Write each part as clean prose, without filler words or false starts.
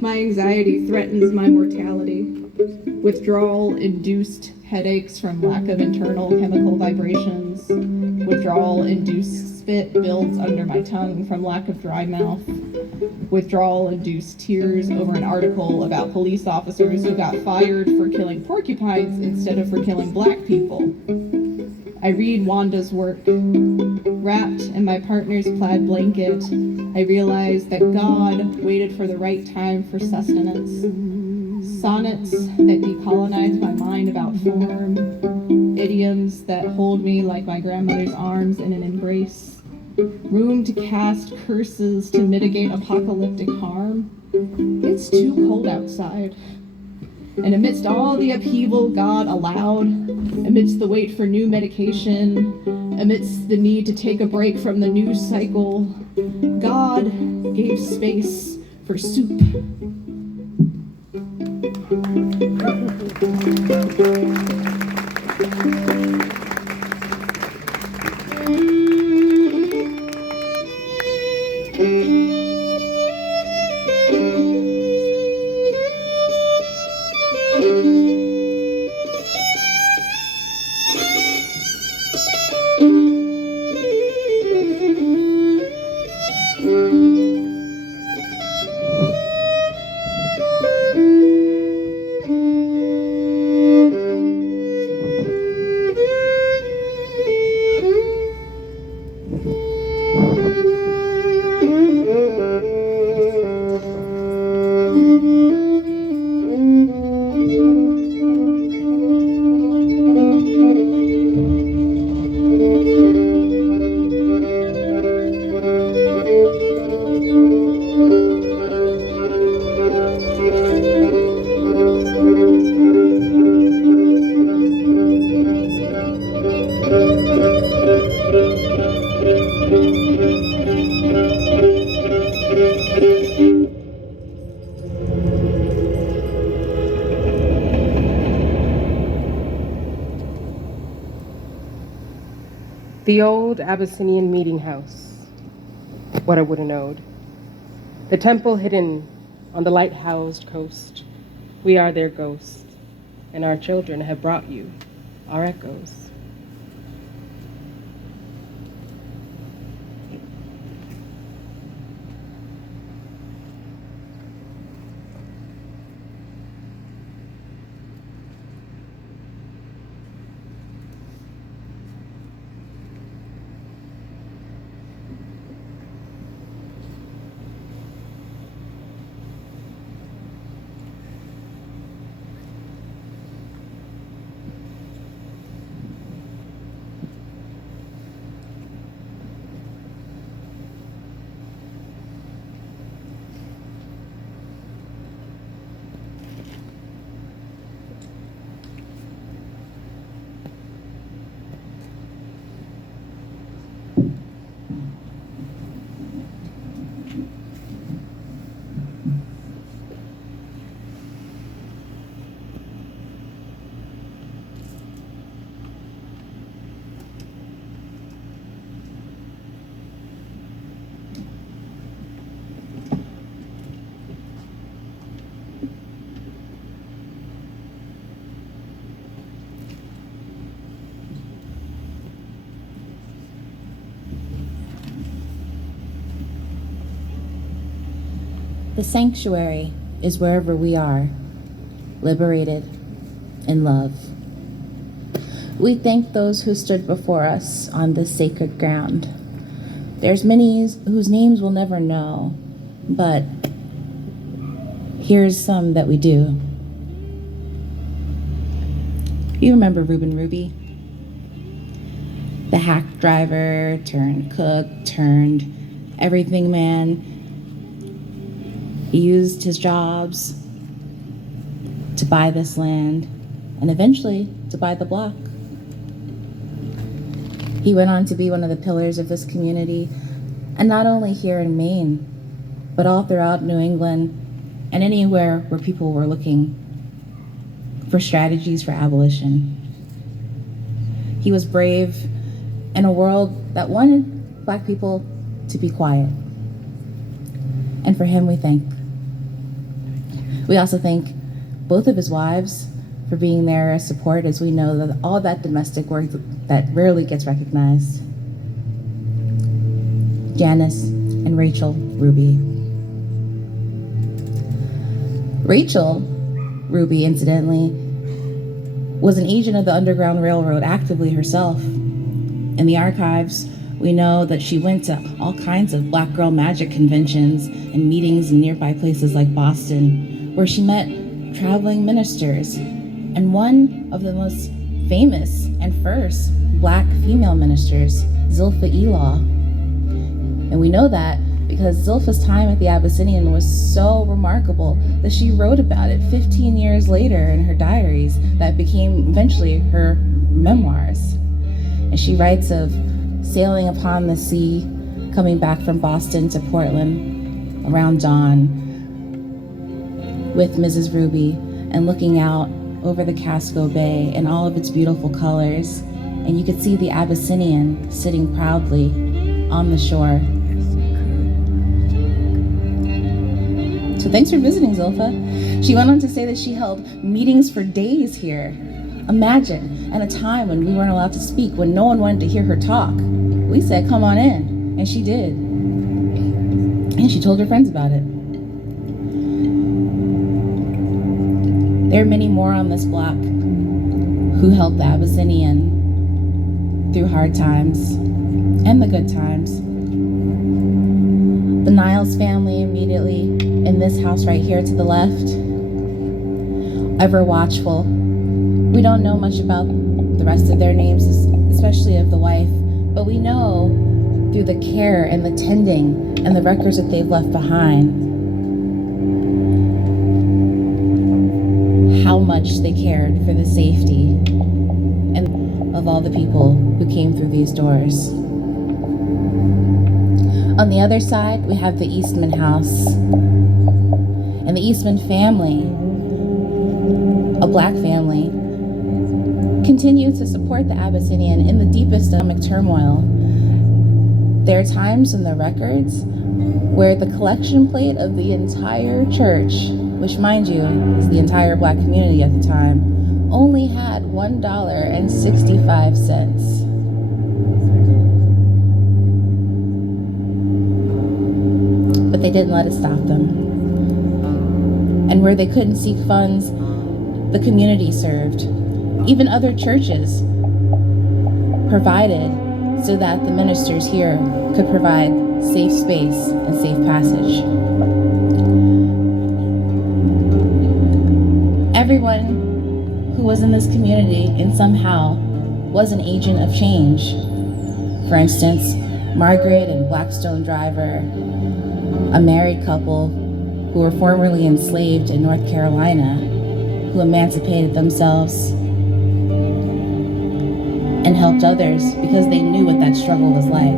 My anxiety threatens my mortality. Withdrawal-induced headaches from lack of internal chemical vibrations. Withdrawal-induced spit builds under my tongue from lack of dry mouth. Withdrawal-induced tears over an article about police officers who got fired for killing porcupines instead of for killing black people. I read Wanda's work. Wrapped in my partner's plaid blanket, I realize that God waited for the right time for sustenance. Sonnets that decolonize my mind about form. Idioms that hold me like my grandmother's arms in an embrace. Room to cast curses to mitigate apocalyptic harm. It's too cold outside. And amidst all the upheaval God allowed, amidst the wait for new medication, amidst the need to take a break from the news cycle, God gave space for soup. The old Abyssinian Meeting House, what I would have known. The temple hidden on the light-housed coast. We are their ghosts, and our children have brought you our echoes. The sanctuary is wherever we are, liberated in love. We thank those who stood before us on this sacred ground. There's many whose names we'll never know, but here's some that we do. You remember Reuben Ruby? The hack driver turned cook turned everything man. He used his jobs to buy this land and eventually to buy the block. He went on to be one of the pillars of this community, and not only here in Maine, but all throughout New England and anywhere where people were looking for strategies for abolition. He was brave in a world that wanted Black people to be quiet. And for him, we thank. We also thank both of his wives for being there as support, as we know that all that domestic work that rarely gets recognized. Janice and Rachel Ruby. Rachel Ruby, incidentally, was an agent of the Underground Railroad actively herself. In the archives, we know that she went to all kinds of Black Girl Magic conventions and meetings in nearby places like Boston, where she met traveling ministers, and one of the most famous and first Black female ministers, Zilpha Elaw. And we know that because Zilpha's time at the Abyssinian was so remarkable that she wrote about it 15 years later in her diaries that became eventually her memoirs. And she writes of sailing upon the sea, coming back from Boston to Portland around dawn with Mrs. Ruby and looking out over the Casco Bay and all of its beautiful colors. And you could see the Abyssinian sitting proudly on the shore. So thanks for visiting, Zilpha. She went on to say that she held meetings for days here. Imagine, at a time when we weren't allowed to speak, when no one wanted to hear her talk. We said, come on in, and she did. And she told her friends about it. There are many more on this block who helped the Abyssinian through hard times and the good times. The Niles family immediately in this house right here to the left, ever watchful. We don't know much about the rest of their names, especially of the wife, but we know through the care and the tending and the records that they've left behind how much they cared for the safety and of all the people who came through these doors. On the other side, we have the Eastman house. And the Eastman family, a Black family, continued to support the Abyssinian in the deepest economic turmoil. There are times in the records where the collection plate of the entire church, which mind you is the entire Black community at the time, only had $1.65. But they didn't let it stop them. And where they couldn't seek funds, the community served. Even other churches provided so that the ministers here could provide safe space and safe passage. Everyone who was in this community and somehow was an agent of change. For instance, Margaret and Blackstone Driver, a married couple who were formerly enslaved in North Carolina, who emancipated themselves and helped others because they knew what that struggle was like.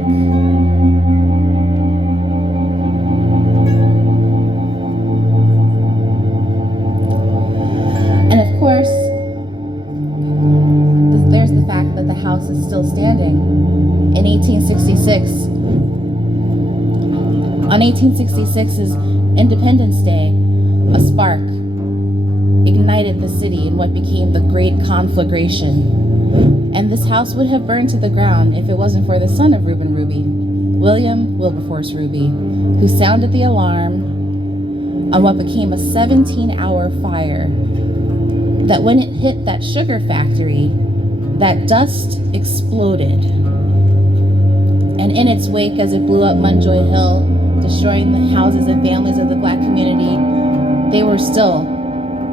And of course, there's the fact that the house is still standing. In 1866, on 1866's Independence Day, a spark ignited the city in what became the Great Conflagration. And this house would have burned to the ground if it wasn't for the son of Reuben Ruby, William Wilberforce Ruby, who sounded the alarm on what became a 17-hour fire. That when it hit that sugar factory, that dust exploded. And in its wake, as it blew up Munjoy Hill, destroying the houses and families of the Black community, they were still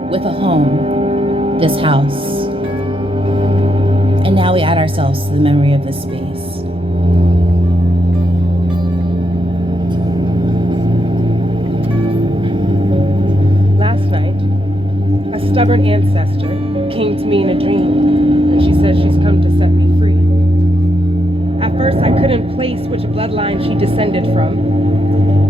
with a home, this house. And now we add ourselves to the memory of this space. Last night, a stubborn ancestor came to me in a dream, and she said she's come to set me free. At first, I couldn't place which bloodline she descended from.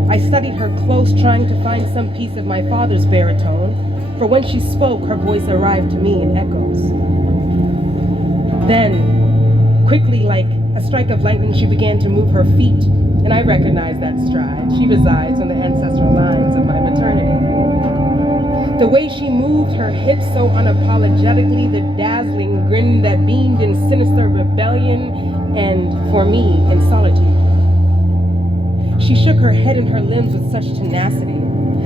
I studied her close, trying to find some piece of my father's baritone, for when she spoke, her voice arrived to me in echoes. Then, quickly like a strike of lightning, she began to move her feet, and I recognized that stride. She resides on the ancestral lines of my maternity. The way she moved her hips so unapologetically, the dazzling grin that beamed in sinister rebellion, and, for me, in solitude. She shook her head and her limbs with such tenacity.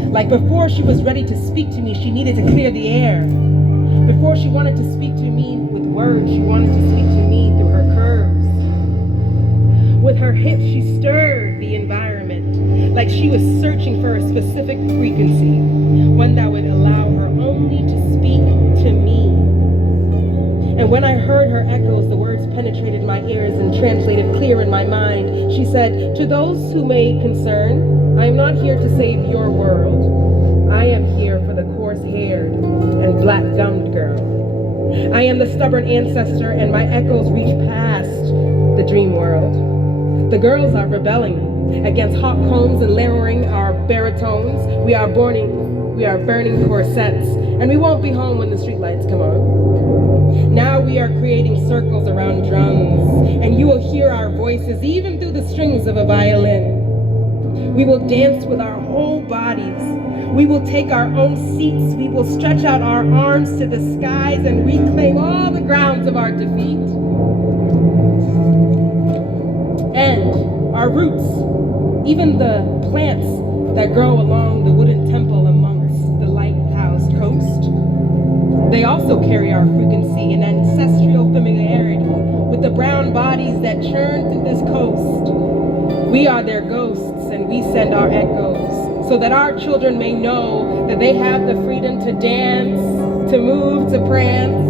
Like before she was ready to speak to me, she needed to clear the air. Before she wanted to speak to me with words, she wanted to speak to me through her curves. With her hips, she stirred the environment, like she was searching for a specific frequency, one that would allow her only to speak to me. And when I heard her echoes, the words penetrated my ears and translated clear in my mind. She said, "To those who may concern, I am not here to save your world. I am here for the coarse-haired and black-gummed girl. I am the stubborn ancestor, and my echoes reach past the dream world. The girls are rebelling against hot combs and lowering our baritones. We are burning corsets, and we won't be home when the streetlights come on. Now we are creating circles around drums, and you will hear our voices even through the strings of a violin. We will dance with our whole bodies. We will take our own seats. We will stretch out our arms to the skies and reclaim all the grounds of our defeat. And our roots, even the plants that grow along the wooden temple amongst the lighthouse coast, they also carry our frequency and ancestral familiarity with the brown bodies that churn through this coast. We are their ghosts, and we send our echoes so that our children may know that they have the freedom to dance, to move, to prance,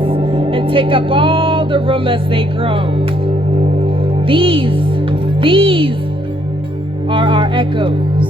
and take up all the room as they grow. These are our echoes.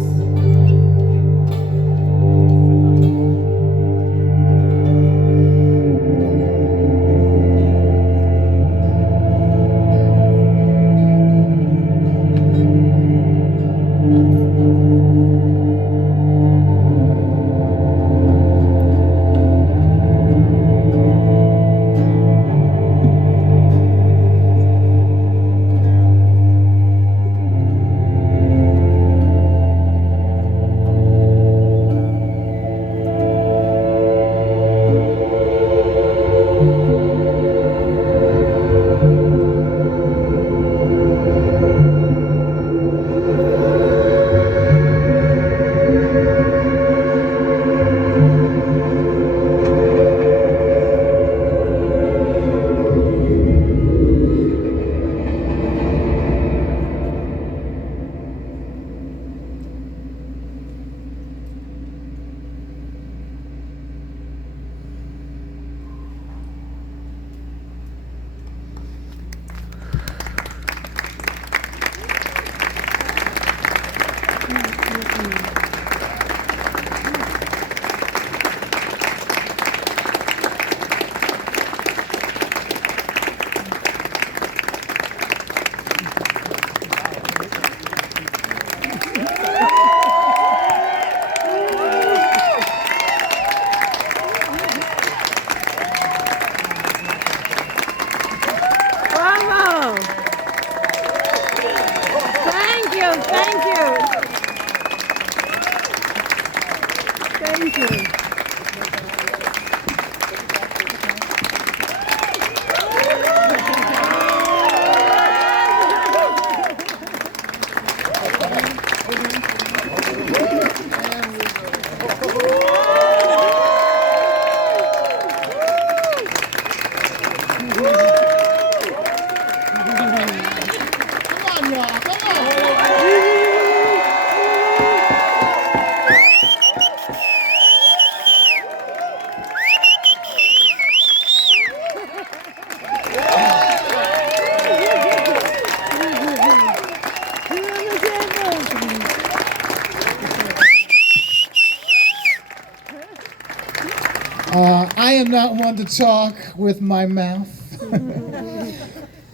I am not one to talk with my mouth,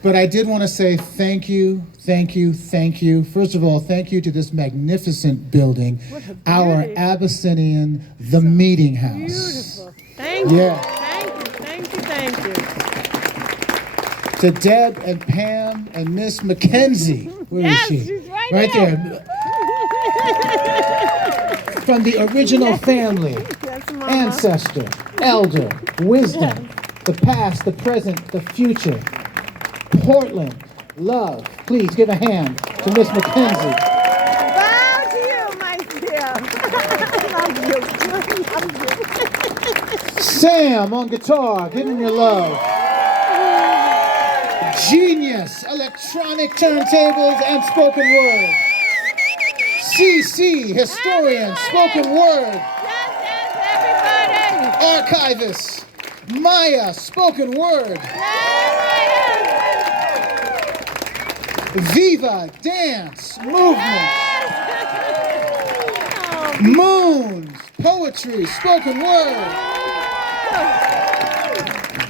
but I did want to say thank you, thank you, thank you. First of all, thank you to this magnificent building, our Abyssinian, the Meeting House. Beautiful. Thank you. Yeah. Thank you. Thank you. Thank you. To Deb and Pam and Miss Mackenzie. Where is she? She's right there. From the original family. That's mine. ancestor, elder, wisdom, the past, the present, the future. Portland, love. Please give a hand to Miss Mackenzie. Bow to you, my dear. Love you. Love you. Sam on guitar, give him your love. Genius, electronic turntables and spoken word. CC, historian, spoken word. Yes, everybody. Archivist, Maya, spoken word. Viva, dance, movement. Moons, poetry, spoken word.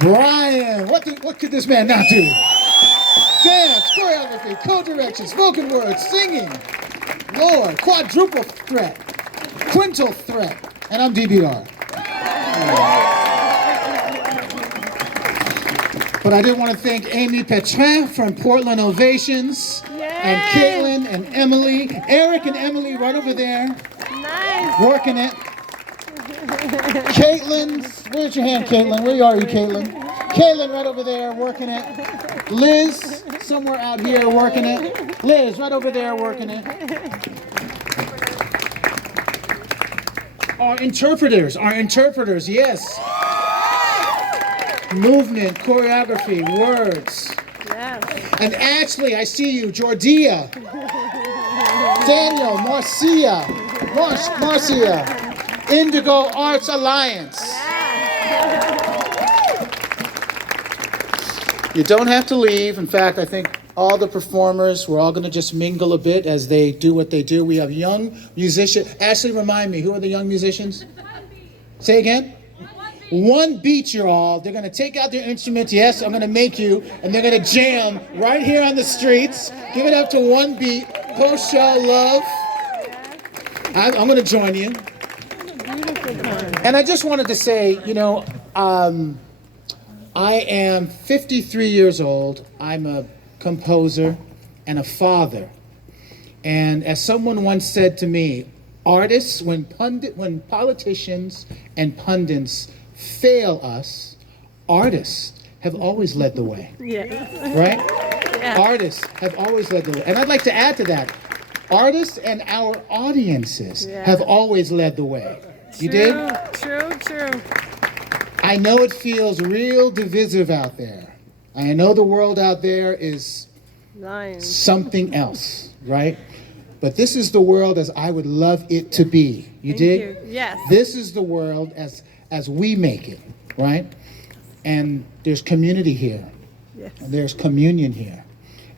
Brian, what could this man not do? Dance, choreography, co-direction, spoken word, singing. Lord, quadruple threat, quintuple threat, and I'm DBR. But I did want to thank Amy Petrin from Portland Ovations, and Caitlin and Emily, Eric and Emily right over there, Nice. working it. Caitlin, where's your hand, Caitlin? Where are you, Caitlin? Caitlin right over there, working it. Liz, somewhere out here, working it. Liz, right over there, working it. Our interpreters, yes. Movement, choreography, words. Yes. And Ashley, I see you, Jordia. Daniel, Marcia, Indigo Arts Alliance. You don't have to leave. In fact, I think all the performers, we're all going to just mingle a bit as they do what they do. We have young musicians. Ashley, remind me, who are the young musicians? Say again? One beat, you're all. They're going to take out their instruments. Yes, I'm going to make you. And they're going to jam right here on the streets. Give it up to One Beat. Post-show love. I'm going to join you. And I just wanted to say, I am 53 years old. I'm a composer and a father. And as someone once said to me, artists, when politicians and pundits fail us, artists have always led the way. Yes. Right? Yes. Artists have always led the way. And I'd like to add to that, artists and our audiences have always led the way. You dig? True. I know it feels real divisive out there. I know the world out there is something else, right? But this is the world as I would love it to be. You dig? You. Yes. This is the world as we make it, right? And there's community here. Yes. And there's communion here.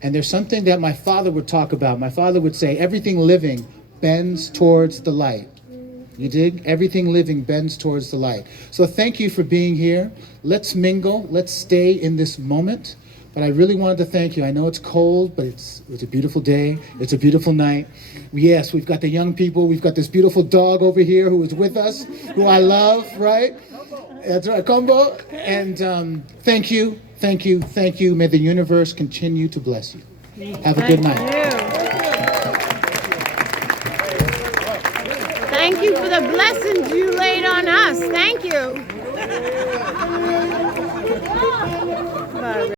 And there's something that my father would talk about. My father would say, everything living bends towards the light. You dig? Everything living bends towards the light. So thank you for being here. Let's mingle. Let's stay in this moment. But I really wanted to thank you. I know it's cold, but it's a beautiful day. It's a beautiful night. Yes, we've got the young people. We've got this beautiful dog over here who is with us, who I love, right? That's right, Combo. And thank you. May the universe continue to bless you. Have a good night. Thank you for the blessings you laid on us. Thank you.